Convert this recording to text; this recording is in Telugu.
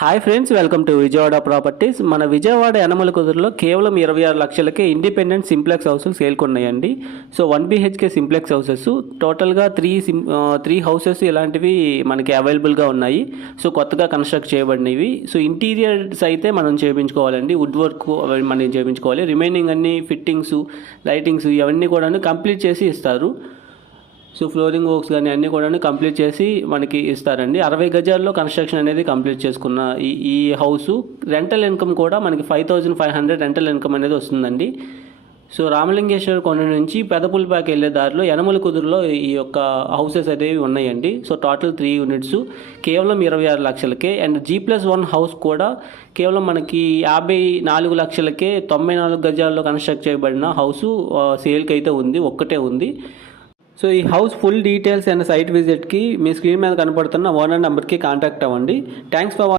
Hi friends, welcome to Vijayawada properties. మన విజయవాడ యనమల కుదురులో కేవలం 26 లక్షలకే ఇండిపెండెంట్ సింప్లెక్స్ హౌసెస్ సేల్కొన్నాయండి. సో 1 BHK సింప్లెక్స్ హౌసెస్ టోటల్గా త్రీ హౌసెస్ ఇలాంటివి మనకి అవైలబుల్గా ఉన్నాయి. సో కొత్తగా కన్స్ట్రక్ట్ చేయబడినవి. సో ఇంటీరియర్స్ అయితే మనం చేయించుకోవాలండి, వుడ్ వర్క్ అవి మనం చేయించుకోవాలి. రిమైనింగ్ అన్ని ఫిట్టింగ్స్, లైటింగ్స్ ఇవన్నీ కూడా కంప్లీట్ చేసి ఇస్తారు. సో ఫ్లోరింగ్ వర్క్స్ కానీ అన్నీ కూడా కంప్లీట్ చేసి మనకి ఇస్తారండి. 60 గజాల్లో కన్స్ట్రక్షన్ అనేది కంప్లీట్ చేసుకున్న ఈ హౌసు రెంటల్ ఇన్కమ్ కూడా మనకి 5500 రెంటల్ ఇన్కమ్ అనేది వస్తుందండి. సో రామలింగేశ్వర కొండ నుంచి పెదపుల్పాకి వెళ్ళే దారిలో యనమల కుదురులో ఈ యొక్క హౌసెస్ అనేవి ఉన్నాయండి. సో టోటల్ 3 యూనిట్స్ కేవలం 26 లక్షలకే. అండ్ G+1 హౌస్ కూడా కేవలం మనకి 54 లక్షలకే 94 గజాల్లో కన్స్ట్రక్ట్ చేయబడిన హౌసు సేల్కి అయితే ఉంది, ఒక్కటే ఉంది. సో ఈ house full details and site విజిట్కి మీ స్క్రీన్ మీద కనపడుతున్న ఓనర్ నెంబర్కి కాంటాక్ట్ అవ్వండి. Thanks for